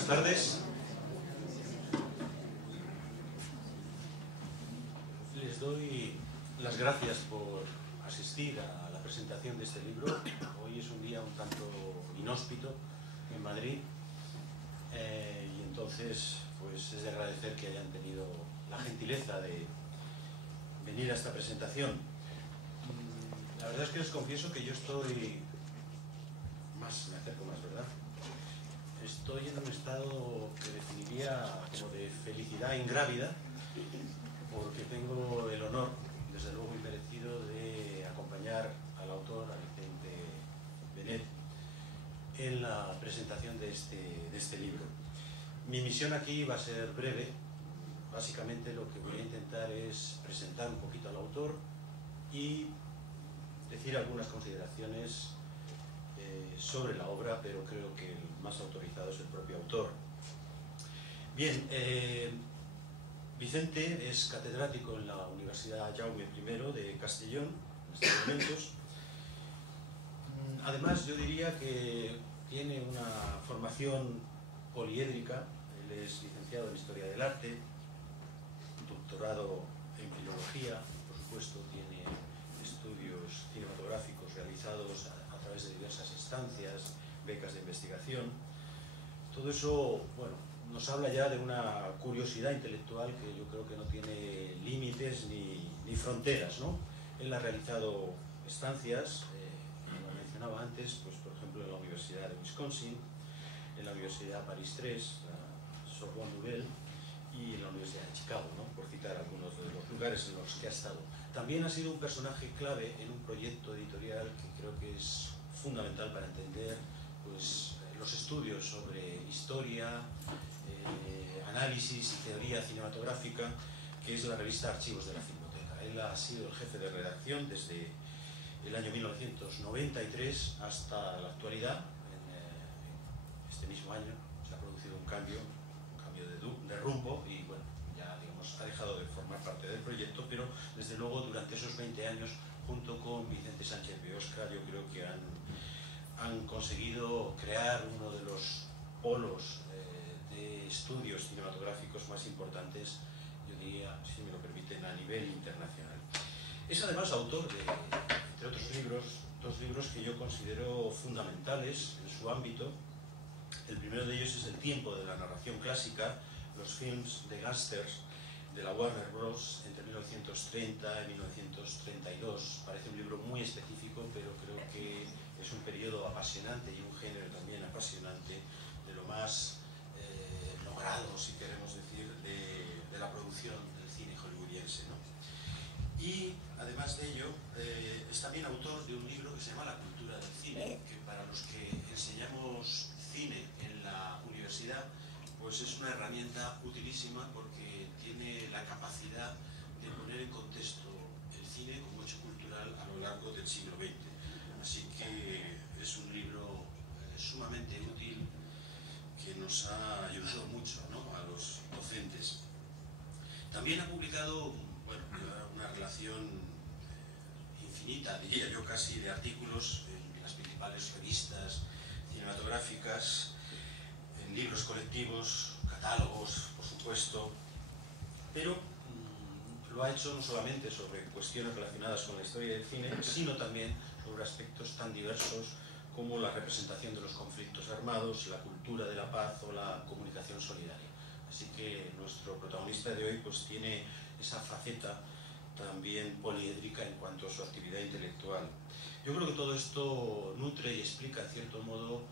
Buenas tardes. Les doy las gracias por asistir a la presentación de este libro. Hoy es un día un tanto inhóspito en Madrid y entonces pues es de agradecer que hayan tenido la gentileza de venir a esta presentación. La verdad es que les confieso que yo estoy me acerco más, ¿verdad? Estoy en un estado que definiría como de felicidad ingrávida, porque tengo el honor, desde luego inmerecido, de acompañar al autor, a Vicente Benet, en la presentación de este libro. Mi misión aquí va a ser breve. Básicamente lo que voy a intentar es presentar un poquito al autor y decir algunas consideraciones sobre la obra, pero creo que el más autorizado es el propio autor. Bien, Vicente es catedrático en la Universidad Jaume I de Castellón, en estos momentos. Además, yo diría que tiene una formación poliédrica. Él es licenciado en Historia del Arte, doctorado en Filología, por supuesto, tiene estudios cinematográficos realizados a través de diversas instancias, becas de investigación. Todo eso, bueno, nos habla ya de una curiosidad intelectual que yo creo que no tiene límites ni fronteras, ¿no? Él ha realizado estancias, como mencionaba antes, pues por ejemplo en la Universidad de Wisconsin, en la Universidad París III, la Sorbonne Nouvelle, y en la Universidad de Chicago, ¿no? Por citar algunos de los lugares en los que ha estado. También ha sido un personaje clave en un proyecto editorial que creo que es fundamental para entender pues, los estudios sobre historia, análisis y teoría cinematográfica, que es la revista Archivos de la Filmoteca. Él ha sido el jefe de redacción desde el año 1993 hasta la actualidad. En este mismo año se ha producido un cambio de rumbo y bueno, ya digamos ha dejado de formar parte del proyecto, pero desde luego durante esos 20 años junto con Vicente Sánchez Biosca yo creo que han conseguido crear uno de los polos de estudios cinematográficos más importantes, yo diría, si me lo permiten, a nivel internacional. Es además autor de, entre otros libros, dos libros que yo considero fundamentales en su ámbito. El primero de ellos es El tiempo de la narración clásica, los films de gángsters de la Warner Bros. Entre 1930 y 1932. Parece un libro muy específico, pero creo que es un periodo apasionante y un género también apasionante, de lo más logrado, si queremos decir, de la producción del cine hollywoodiense, ¿no? Y además de ello, es también autor de un libro que se llama La cultura del cine, que para los que enseñamos cine en la universidad, pues es una herramienta utilísima porque tiene la capacidad de poner en contexto el cine como hecho cultural a lo largo del siglo XX. Así que es un libro sumamente útil que nos ha ayudado mucho, ¿no?, a los docentes. También ha publicado, bueno, una relación infinita, diría yo casi, de artículos en las principales revistas cinematográficas, en libros colectivos, catálogos, por supuesto, pero lo ha hecho no solamente sobre cuestiones relacionadas con la historia del cine, sino también sobre aspectos tan diversos como la representación de los conflictos armados, la cultura de la paz o la comunicación solidaria. Así que nuestro protagonista de hoy pues tiene esa faceta también poliédrica en cuanto a su actividad intelectual. Yo creo que todo esto nutre y explica en cierto modo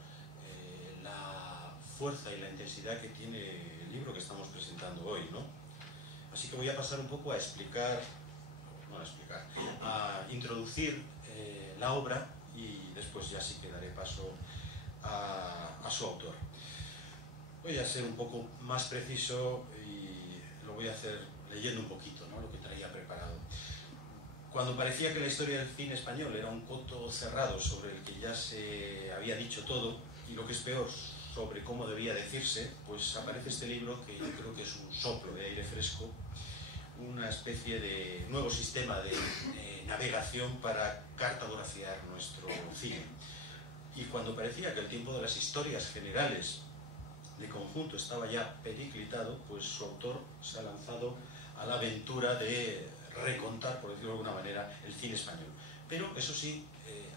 la fuerza y la intensidad que tiene el libro que estamos presentando hoy, ¿no? Así que voy a pasar un poco a introducir la obra y después ya sí que daré paso a su autor. Voy a ser un poco más preciso y lo voy a hacer leyendo un poquito, ¿no?, lo que traía preparado. Cuando parecía que la historia del cine español era un coto cerrado sobre el que ya se había dicho todo, y lo que es peor, sobre cómo debía decirse, pues aparece este libro que yo creo que es un soplo de aire fresco, una especie de nuevo sistema de navegación para cartografiar nuestro cine. Y cuando parecía que el tiempo de las historias generales de conjunto estaba ya periclitado, pues su autor se ha lanzado a la aventura de recontar, por decirlo de alguna manera, el cine español. Pero, eso sí,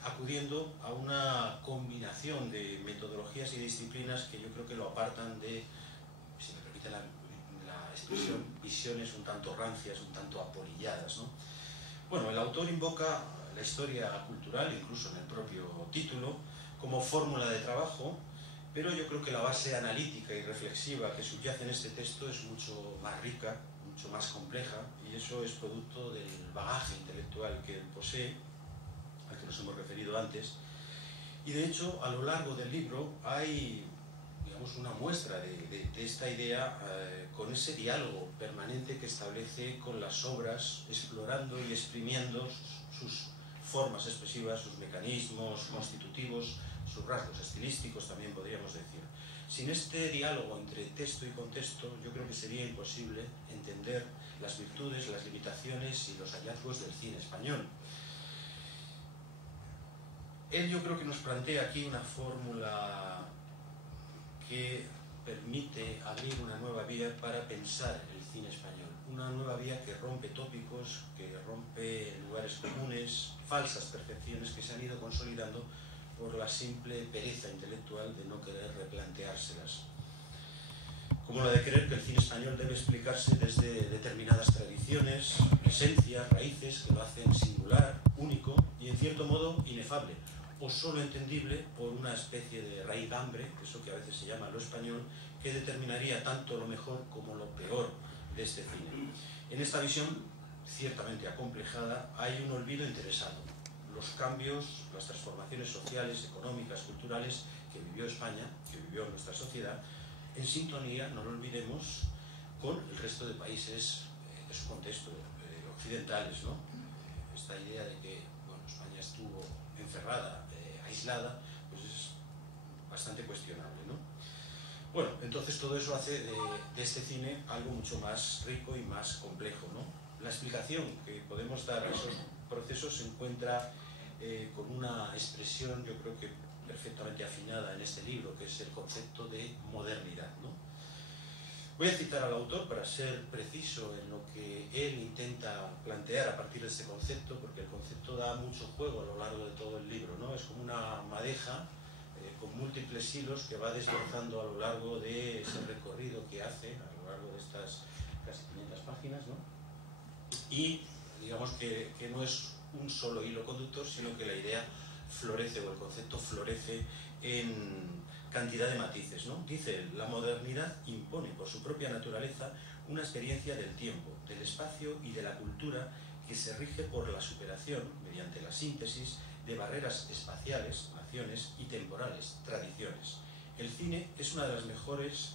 acudiendo a una combinación de metodologías y disciplinas que yo creo que lo apartan de, si me permite la expresión, visiones un tanto rancias, un tanto apolilladas, ¿no? Bueno, el autor invoca la historia cultural, incluso en el propio título, como fórmula de trabajo, pero yo creo que la base analítica y reflexiva que subyace en este texto es mucho más rica, mucho más compleja, y eso es producto del bagaje intelectual que él posee, al que nos hemos referido antes. Y de hecho, a lo largo del libro hay, digamos, una muestra de esta idea con ese diálogo permanente que establece con las obras, explorando y exprimiendo sus formas expresivas, sus mecanismos constitutivos, sus rasgos estilísticos, también podríamos decir. Sin este diálogo entre texto y contexto, yo creo que sería imposible entender las virtudes, las limitaciones y los hallazgos del cine español. Él, yo creo que nos plantea aquí una fórmula que permite abrir una nueva vía para pensar el cine español. Una nueva vía que rompe tópicos, que rompe lugares comunes, falsas percepciones que se han ido consolidando por la simple pereza intelectual de no querer replanteárselas. Como la de creer que el cine español debe explicarse desde determinadas tradiciones, esencias, raíces que lo hacen singular, único y en cierto modo inefable, o solo entendible por una especie de raigambre, eso que a veces se llama lo español, que determinaría tanto lo mejor como lo peor de este cine. En esta visión, ciertamente acomplejada, hay un olvido interesado. Los cambios, las transformaciones sociales, económicas, culturales que vivió España, que vivió nuestra sociedad, en sintonía, no lo olvidemos, con el resto de países de su contexto, occidentales, ¿no? Esta idea de que, bueno, España estuvo encerrada, aislada, pues es bastante cuestionable, ¿no? Bueno, entonces todo eso hace de este cine algo mucho más rico y más complejo, ¿no? La explicación que podemos dar a esos procesos se encuentra con una expresión, yo creo que perfectamente afinada en este libro, que es el concepto de modernidad, ¿no? Voy a citar al autor para ser preciso en lo que él intenta plantear a partir de este concepto, porque el concepto da mucho juego a lo largo de todo el libro, ¿no? Es como una madeja con múltiples hilos que va desbrozando a lo largo de ese recorrido que hace, a lo largo de estas casi 500 páginas, ¿no? Y digamos que no es un solo hilo conductor, sino que la idea florece, o el concepto florece en cantidad de matices, ¿no? Dice, la modernidad impone por su propia naturaleza una experiencia del tiempo, del espacio y de la cultura que se rige por la superación, mediante la síntesis, de barreras espaciales, naciones, y temporales, tradiciones. El cine es una de las mejores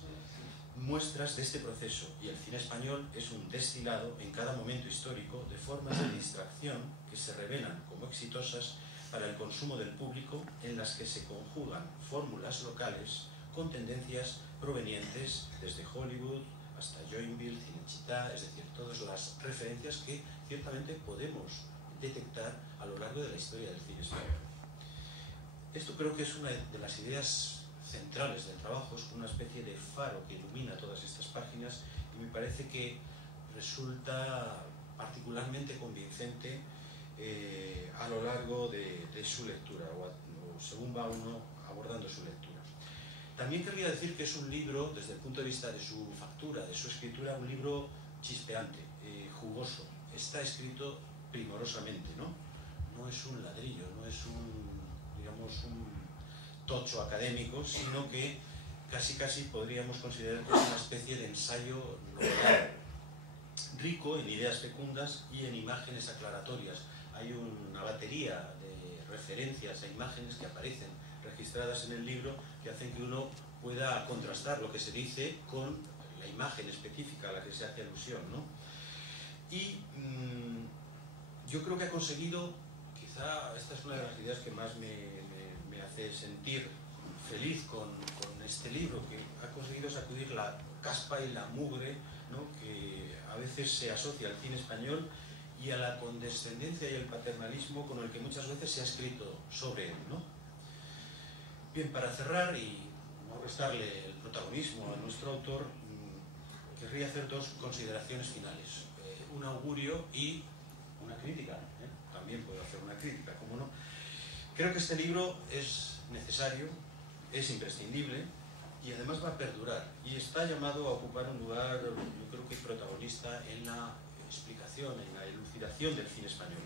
muestras de este proceso, y el cine español es un destilado en cada momento histórico de formas de distracción que se revelan como exitosas para el consumo del público, en las que se conjugan fórmulas locales con tendencias provenientes desde Hollywood hasta Joinville, Cinecittà, es decir, todas las referencias que ciertamente podemos detectar a lo largo de la historia del cine español. Esto creo que es una de las ideas centrales del trabajo, es una especie de faro que ilumina todas estas páginas, y me parece que resulta particularmente convincente a lo largo de su lectura, o según va uno abordando su lectura. También querría decir que es un libro, desde el punto de vista de su factura, de su escritura, un libro chispeante, jugoso. Está escrito primorosamente, ¿no? No es un ladrillo, no es digamos, un tocho académico, sino que casi podríamos considerar que es una especie de ensayo novelado, rico en ideas fecundas y en imágenes aclaratorias. Hay una batería de referencias a imágenes que aparecen registradas en el libro que hacen que uno pueda contrastar lo que se dice con la imagen específica a la que se hace alusión, ¿no? Y yo creo que ha conseguido, quizá esta es una de las ideas que más me hace sentir feliz con este libro, que ha conseguido sacudir la caspa y la mugre, ¿no?, que a veces se asocia al cine español, y a la condescendencia y el paternalismo con el que muchas veces se ha escrito sobre él, ¿no? Bien, para cerrar, y no restarle el protagonismo a nuestro autor, querría hacer dos consideraciones finales. Un augurio y una crítica. También puedo hacer una crítica, ¿cómo no? Creo que este libro es necesario, es imprescindible y además va a perdurar. Y está llamado a ocupar un lugar, yo creo que protagonista en la explicación, en la elucidación del cine español.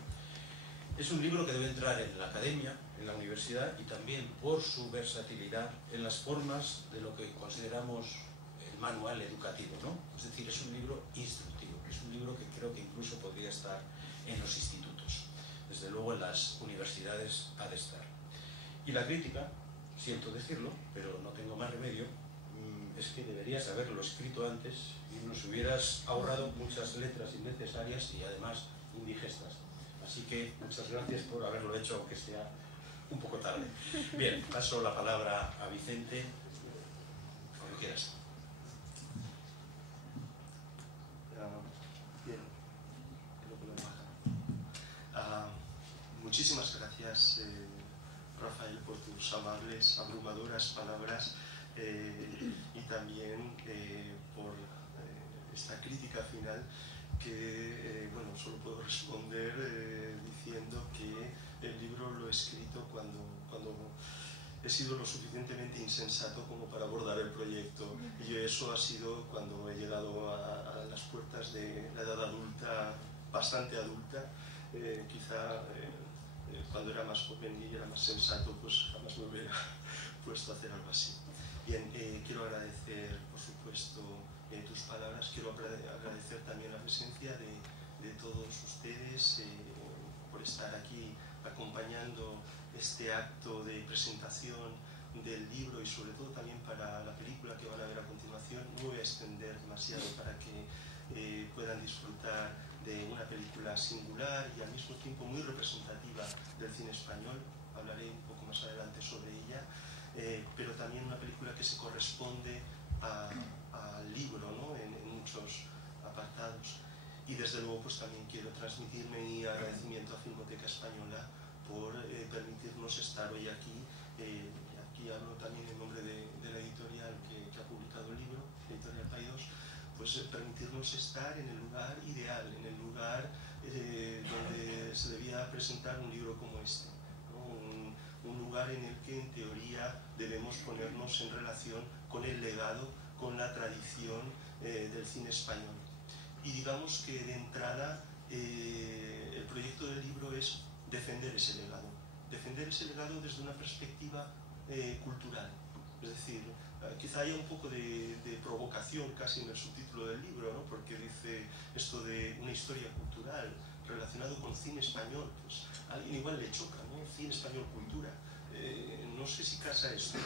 Es un libro que debe entrar en la academia, en la universidad y también por su versatilidad en las formas de lo que consideramos el manual educativo, ¿no? Es decir, es un libro instructivo, es un libro que creo que incluso podría estar en los institutos. Desde luego en las universidades ha de estar. Y la crítica, siento decirlo, pero no tengo más remedio, es que deberías haberlo escrito antes y nos hubieras ahorrado muchas letras innecesarias y además indigestas. Así que muchas gracias por haberlo hecho, aunque sea un poco tarde. Bien, paso la palabra a Vicente, cuando quieras. Bien, creo que lo baja. Muchísimas gracias, Rafael, por tus amables, abrumadoras palabras y también por esta crítica final que, bueno, solo puedo responder diciendo que el libro lo he escrito cuando he sido lo suficientemente insensato como para abordar el proyecto, y eso ha sido cuando he llegado a las puertas de la edad adulta, bastante adulta. Quizá cuando era más joven y era más sensato, pues jamás me hubiera puesto a hacer algo así. Bien, quiero agradecer, por supuesto, tus palabras. Quiero agradecer también la presencia de todos ustedes por estar aquí acompañando este acto de presentación del libro y sobre todo también para la película que van a ver a continuación. No voy a extender demasiado para que puedan disfrutar de una película singular y al mismo tiempo muy representativa del cine español. Hablaré un poco más adelante sobre ella, pero también una película que se corresponde al libro, ¿no? en muchos apartados. Y desde luego pues también quiero transmitir mi agradecimiento a Filmoteca Española por permitirnos estar hoy aquí. Aquí hablo también en nombre de la editorial que ha publicado el libro, Editorial Paidós, pues permitirnos estar en el lugar ideal, en el lugar donde se debía presentar un libro como este, ¿no? Un lugar en el que en teoría debemos ponernos en relación con el legado, con la tradición del cine español. Y digamos que de entrada el proyecto del libro es defender ese legado desde una perspectiva cultural. Es decir, quizá haya un poco de provocación casi en el subtítulo del libro, ¿no? Porque dice esto de una historia cultural relacionado con cine español. Pues a alguien igual le choca, ¿no? Cine español, cultura. No sé si casa esto.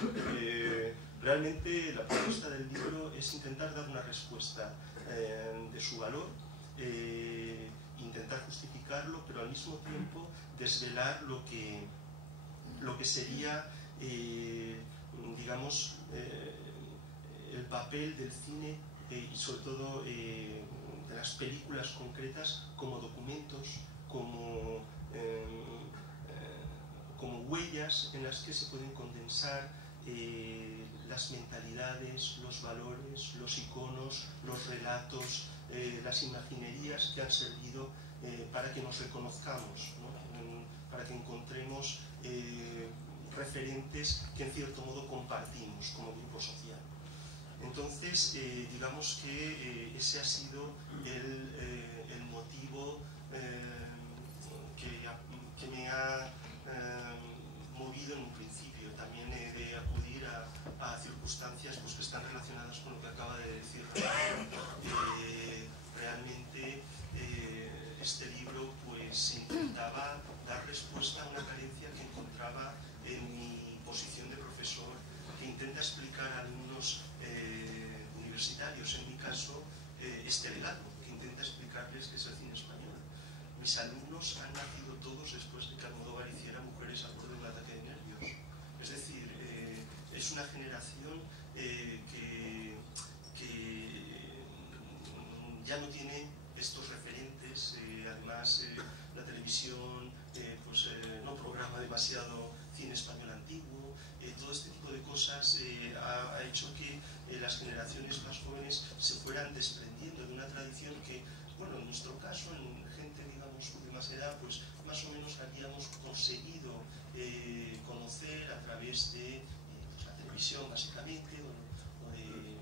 Realmente la propuesta del libro es intentar dar una respuesta de su valor, intentar justificarlo, pero al mismo tiempo desvelar lo que sería, digamos, el papel del cine y sobre todo de las películas concretas como documentos, como huellas en las que se pueden condensar las mentalidades, los valores, los iconos, los relatos, las imaginerías que han servido para que nos reconozcamos, ¿no? Para que encontremos referentes que en cierto modo compartimos como grupo social. Entonces, digamos que ese ha sido el motivo que me ha movido en un principio. También he de acudir a circunstancias pues, que están relacionadas con lo que acaba de decir Rafael. Realmente este libro pues intentaba dar respuesta a una carencia que encontraba en mi posición de profesor, que intenta explicar a alumnos universitarios, en mi caso, este legado, que intenta explicarles qué es el cine español. Mis alumnos han nacido todos después de que Almodóvar hiciera Mujeres al borde de un ataque de nervios. Es decir, es una generación que ya no tiene estos referentes. Además, la televisión pues, no programa demasiado cine cine español antiguo, todo este tipo de cosas ha hecho que las generaciones más jóvenes se fueran desprendiendo de una tradición que, bueno, en nuestro caso, en gente, digamos, de más edad, pues más o menos habíamos conseguido conocer a través de pues, la televisión, básicamente, o de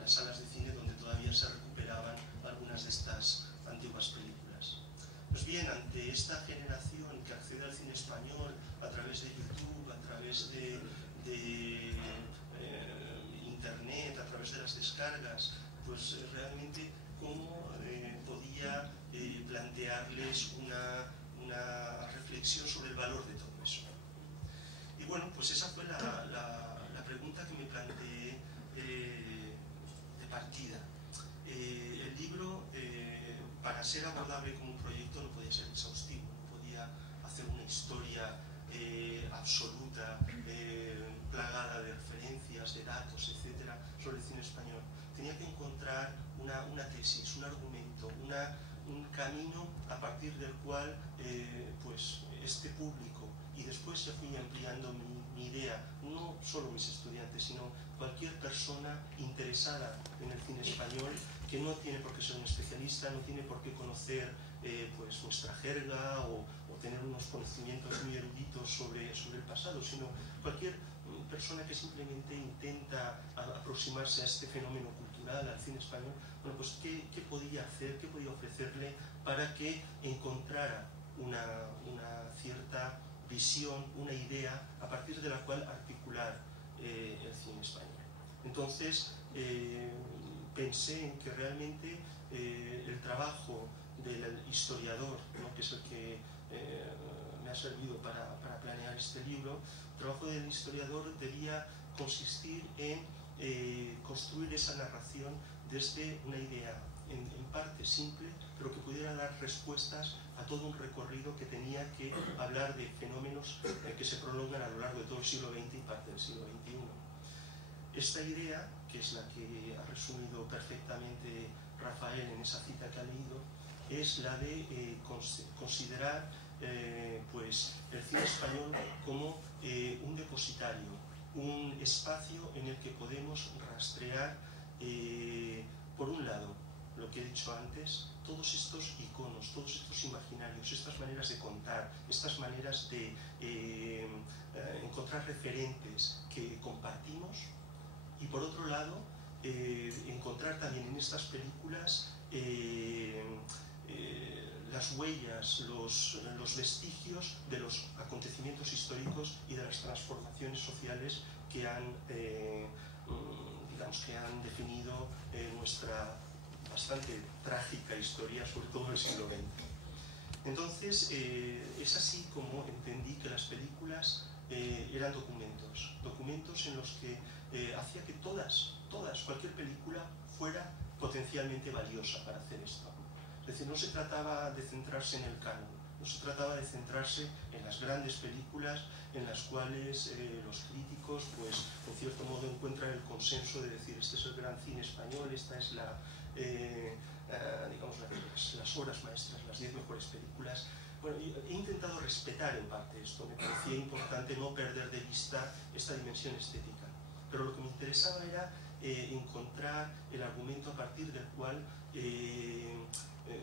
las salas de cine donde todavía se recuperaban algunas de estas antiguas películas. Pues bien, ante esta generación que accede al cine español a través de YouTube, a través de internet, a través de las descargas, pues realmente cómo podía plantearles una reflexión sobre el valor de todo eso. Y bueno, pues esa fue la pregunta que me planteé de partida. El libro, para ser abordable como un proyecto, no podía ser exhaustivo, no podía hacer una historia absoluta, plagada de referencias, de datos, etcétera, sobre el cine español. Tenía que encontrar una tesis, un argumento, un camino a partir del cual pues este público, y después ya fui ampliando mi idea, no solo mis estudiantes, sino cualquier persona interesada en el cine español, que no tiene por qué ser un especialista, no tiene por qué conocer pues nuestra jerga o tener unos conocimientos muy eruditos sobre el pasado, sino cualquier persona que simplemente intenta aproximarse a este fenómeno cultural, al cine español. Bueno, pues ¿qué podía hacer, qué podía ofrecerle para que encontrara una cierta visión, una idea a partir de la cual articular el cine español? Entonces pensé en que realmente el trabajo del historiador, ¿no?, que es el que me ha servido para planear este libro, el trabajo del historiador debía consistir en construir esa narración desde una idea en parte simple, pero que pudiera dar respuestas a todo un recorrido que tenía que hablar de fenómenos que se prolongan a lo largo de todo el siglo XX y parte del siglo XXI. Esta idea, que es la que ha resumido perfectamente Rafael en esa cita que ha leído, es la de considerar pues, el cine español como un depositario, un espacio en el que podemos rastrear, por un lado, lo que he dicho antes, todos estos iconos, todos estos imaginarios, estas maneras de contar, estas maneras de encontrar referentes que compartimos, y por otro lado, encontrar también en estas películas las huellas, los vestigios de los acontecimientos históricos y de las transformaciones sociales que han, digamos, que han definido nuestra bastante trágica historia, sobre todo el siglo XX. Entonces, es así como entendí que las películas eran documentos en los que hacía que cualquier película fuera potencialmente valiosa para hacer esto. Es decir, no se trataba de centrarse en el canon, no se trataba de centrarse en las grandes películas en las cuales los críticos, pues, en cierto modo encuentran el consenso de decir este es el gran cine español, esta es digamos, las obras maestras, las 10 mejores películas. Bueno, he intentado respetar en parte esto, me parecía importante no perder de vista esta dimensión estética, pero lo que me interesaba era encontrar el argumento a partir del cual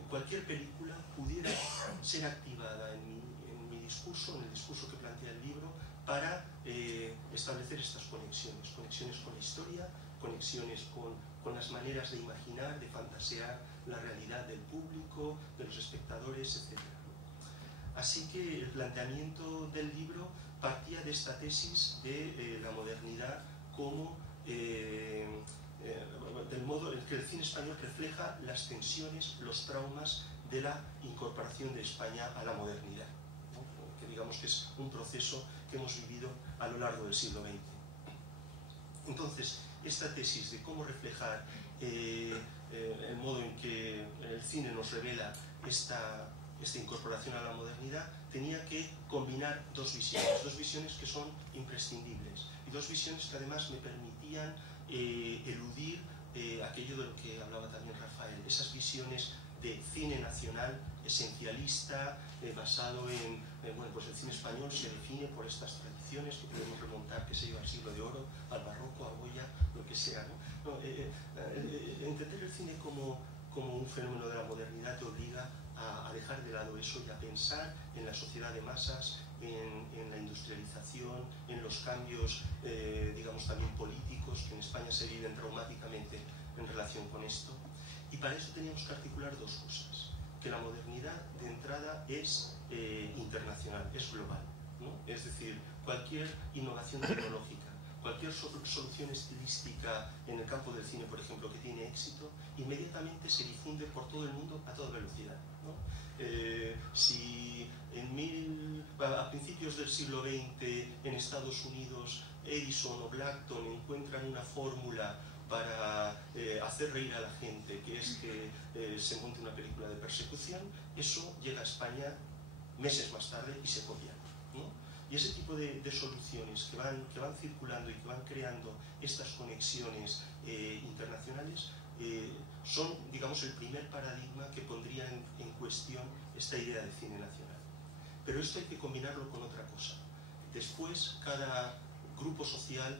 cualquier película pudiera ser activada en mi discurso, en el discurso que plantea el libro, para establecer estas conexiones con la historia, conexiones con las maneras de imaginar, de fantasear la realidad del público, de los espectadores, etc. Así que el planteamiento del libro partía de esta tesis de la modernidad como del modo en que el cine español refleja las tensiones, los traumas de la incorporación de España a la modernidad, ¿no? Que digamos que es un proceso que hemos vivido a lo largo del siglo XX. Entonces, esta tesis de cómo reflejar el modo en que el cine nos revela esta incorporación a la modernidad tenía que combinar dos visiones que son imprescindibles y dos visiones que además me permitían eludir aquello de lo que hablaba también Rafael, esas visiones de cine nacional esencialista, basado en, bueno, pues el cine español se define por estas tradiciones que podemos remontar, que se lleva al siglo de oro, al barroco, a Goya, lo que sea, ¿no? Entender el cine como un fenómeno de la modernidad te obliga a dejar de lado eso y a pensar en la sociedad de masas, en la industrialización, en los cambios, digamos, también políticos que en España se viven traumáticamente en relación con esto. Y para eso teníamos que articular dos cosas: que la modernidad de entrada es internacional, es global, ¿no? Es decir, cualquier innovación tecnológica, cualquier solución estilística en el campo del cine, por ejemplo, que tiene éxito, inmediatamente se difunde por todo el mundo a toda velocidad, ¿no? Si a principios del siglo XX en Estados Unidos Edison o Blackton encuentran una fórmula para hacer reír a la gente, que es que se monte una película de persecución, eso llega a España meses más tarde y se copia, ¿no? Y ese tipo de soluciones que van circulando y que van creando estas conexiones internacionales son, digamos, el primer paradigma que pondría en cuestión esta idea de cine nacional. Pero esto hay que combinarlo con otra cosa. Después, cada grupo social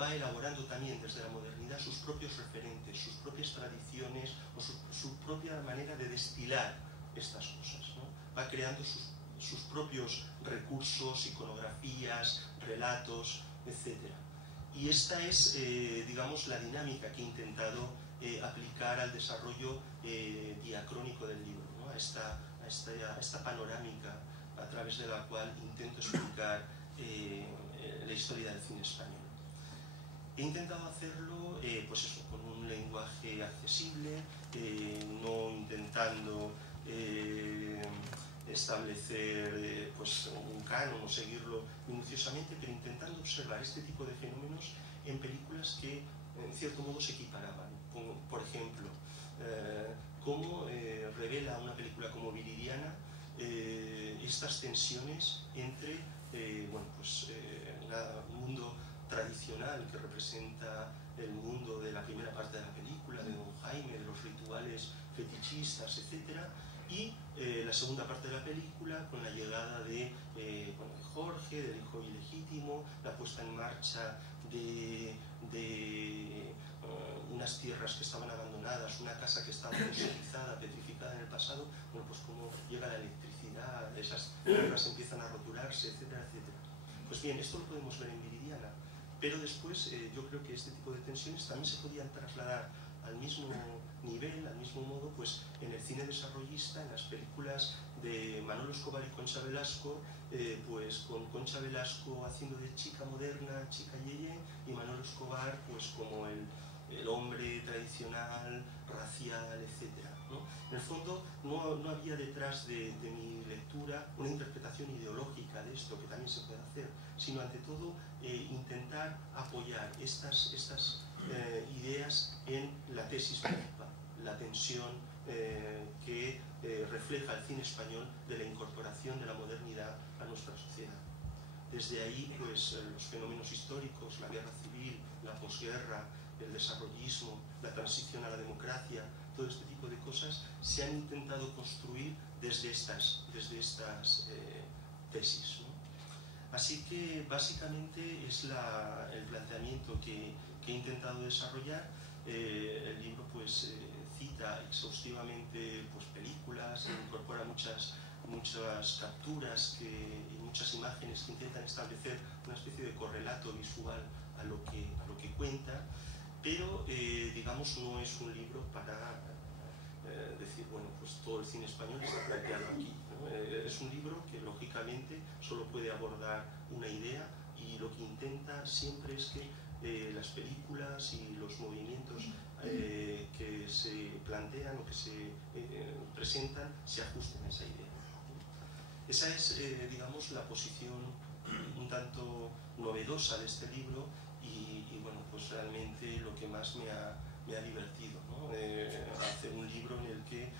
va elaborando también desde la modernidad sus propios referentes, sus propias tradiciones o su propia manera de destilar estas cosas, ¿no? Va creando sus propios recursos, iconografías, relatos, etc. Y esta es, digamos, la dinámica que he intentado aplicar al desarrollo diacrónico del libro, ¿no? a esta panorámica a través de la cual intento explicar la historia del cine español. He intentado hacerlo, pues eso, con un lenguaje accesible, no intentando establecer pues un canon o seguirlo minuciosamente, pero intentando observar este tipo de fenómenos en películas que en cierto modo se equiparaban. Como, por ejemplo, cómo revela una película como Viridiana estas tensiones entre bueno, pues, el mundo tradicional que representa el mundo de la primera parte de la película, de Don Jaime, de los rituales fetichistas, etc. Y la segunda parte de la película con la llegada de Jorge, del hijo ilegítimo, la puesta en marcha de unas tierras que estaban abandonadas, una casa que estaba fosilizada, petrificada en el pasado, bueno, pues cómo llega la electricidad, esas tierras empiezan a roturarse, etcétera, etcétera. Pues bien, esto lo podemos ver en Viridiana, pero después yo creo que este tipo de tensiones también se podían trasladar al mismo nivel, al mismo modo, pues en el cine desarrollista, en las películas de Manolo Escobar y Concha Velasco, pues con Concha Velasco haciendo de chica moderna, chica yeye, y Manolo Escobar pues como el hombre tradicional, racial, etc., ¿no? En el fondo no había detrás de mi lectura una interpretación ideológica de esto, que también se puede hacer, sino ante todo intentar apoyar estas ideas en la tesis principal, la tensión que refleja el cine español de la incorporación de la modernidad a nuestra sociedad. Desde ahí, pues, los fenómenos históricos, la guerra civil, la posguerra, el desarrollismo, la transición a la democracia, todo este tipo de cosas se han intentado construir desde estas tesis, ¿no? Así que básicamente es el planteamiento que he intentado desarrollar. El libro pues cita exhaustivamente pues, películas, incorpora muchas capturas y muchas imágenes que intentan establecer una especie de correlato visual a lo que cuenta, pero digamos no es un libro para decir, bueno, pues todo el cine español está planteado aquí, ¿no? Es un libro que lógicamente solo puede abordar una idea, y lo que intenta siempre es que las películas y los movimientos que se plantean o que se presentan se ajusten a esa idea. Esa es, digamos, la posición un tanto novedosa de este libro y bueno, pues realmente lo que más me ha divertido, ¿no? Hacer un libro en el que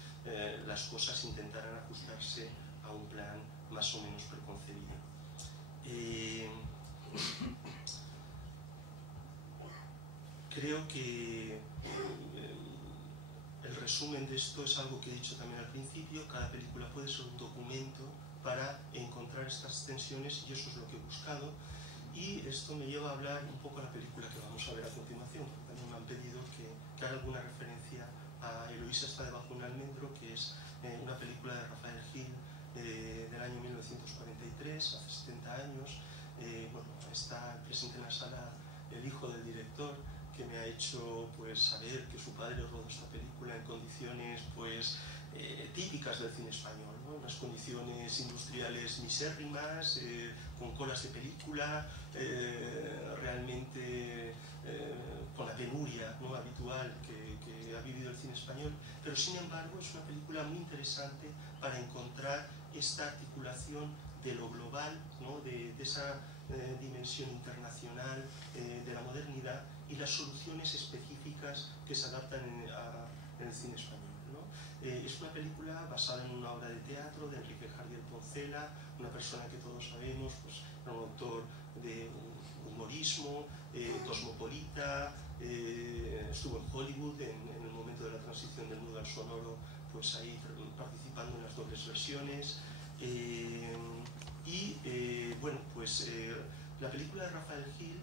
las cosas intentaran ajustarse a un plan más o menos preconcebido. Creo que el resumen de esto es algo que he dicho también al principio: cada película puede ser un documento para encontrar estas tensiones, y eso es lo que he buscado. Y esto me lleva a hablar un poco de la película que vamos a ver a continuación, porque también me han pedido que haga alguna referencia a Eloísa está debajo de un almendro, que es una película de Rafael Gil del año 1943, hace 70 años. Bueno, está presente en la sala el hijo del director, que me ha hecho pues saber que su padre rodó esta película en condiciones pues típicas del cine español, ¿no? Unas condiciones industriales misérrimas, con colas de película, realmente con la penuria, ¿no?, habitual que ha vivido el cine español, pero sin embargo es una película muy interesante para encontrar esta articulación de lo global, ¿no?, de esa dimensión internacional de la modernidad, y las soluciones específicas que se adaptan en el cine español, ¿no? Es una película basada en una obra de teatro de Enrique Jardiel Poncela, una persona que todos sabemos, pues, era un autor de humorismo, cosmopolita, estuvo en Hollywood en el momento de la transición del mudo al sonoro, pues ahí participando en las dobles versiones. Bueno, pues la película de Rafael Gil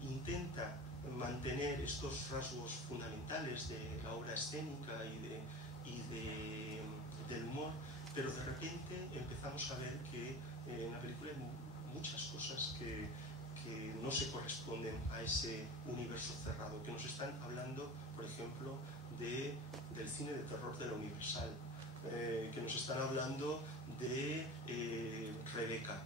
intenta mantener estos rasgos fundamentales de la obra escénica y del humor, pero de repente empezamos a ver que en la película hay muchas cosas que no se corresponden a ese universo cerrado, que nos están hablando, por ejemplo, del cine de terror de la Universal, que nos están hablando de Rebeca,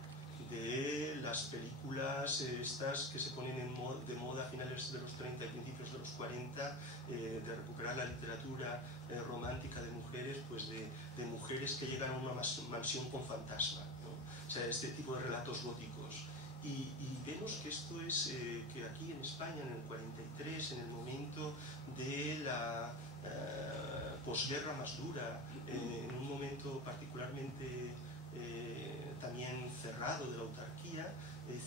de las películas estas que se ponen de moda a finales de los 30 y principios de los 40, de recuperar la literatura romántica de mujeres, pues de mujeres que llegan a una mansión con fantasma, ¿no? O sea, este tipo de relatos góticos. Y vemos que esto es que aquí en España, en el 43, en el momento de la posguerra más dura, en un momento particularmente también cerrado de la autarquía,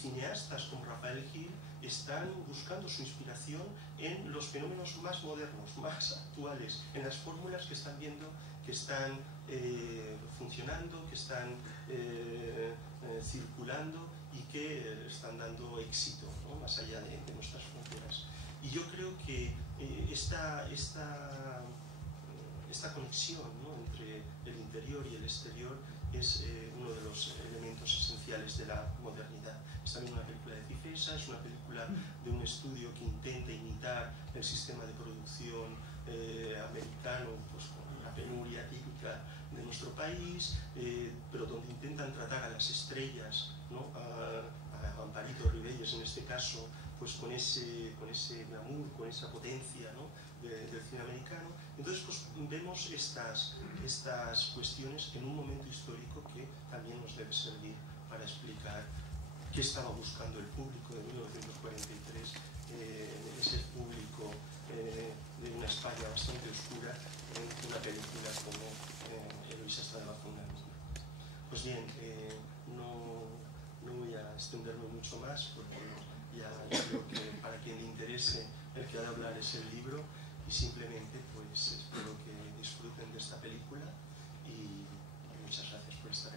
cineastas como Rafael Gil están buscando su inspiración en los fenómenos más modernos, más actuales, en las fórmulas que están viendo que están funcionando, que están circulando y que están dando éxito, ¿no?, más allá de nuestras fronteras. Y yo creo que esta conexión, ¿no?, entre el interior y el exterior es uno de los elementos esenciales de la modernidad. Es también una película de Cifesa, es una película de un estudio que intenta imitar el sistema de producción americano, pues con la penuria típica de nuestro país, pero donde intentan tratar a las estrellas, ¿no?, a Amparito Ribelles en este caso, pues con ese glamour, con esa potencia, ¿no?, del cine americano. Entonces pues vemos estas cuestiones en un momento histórico que también nos debe servir para explicar qué estaba buscando el público de 1943, ese público de una España bastante oscura, en una película como Eloísa está debajo de un almendro. Pues bien, no voy a extenderme mucho más, porque ya creo que para quien le interese el que ha de hablar es el libro, y simplemente pues espero que disfruten de esta película y muchas gracias por estar aquí.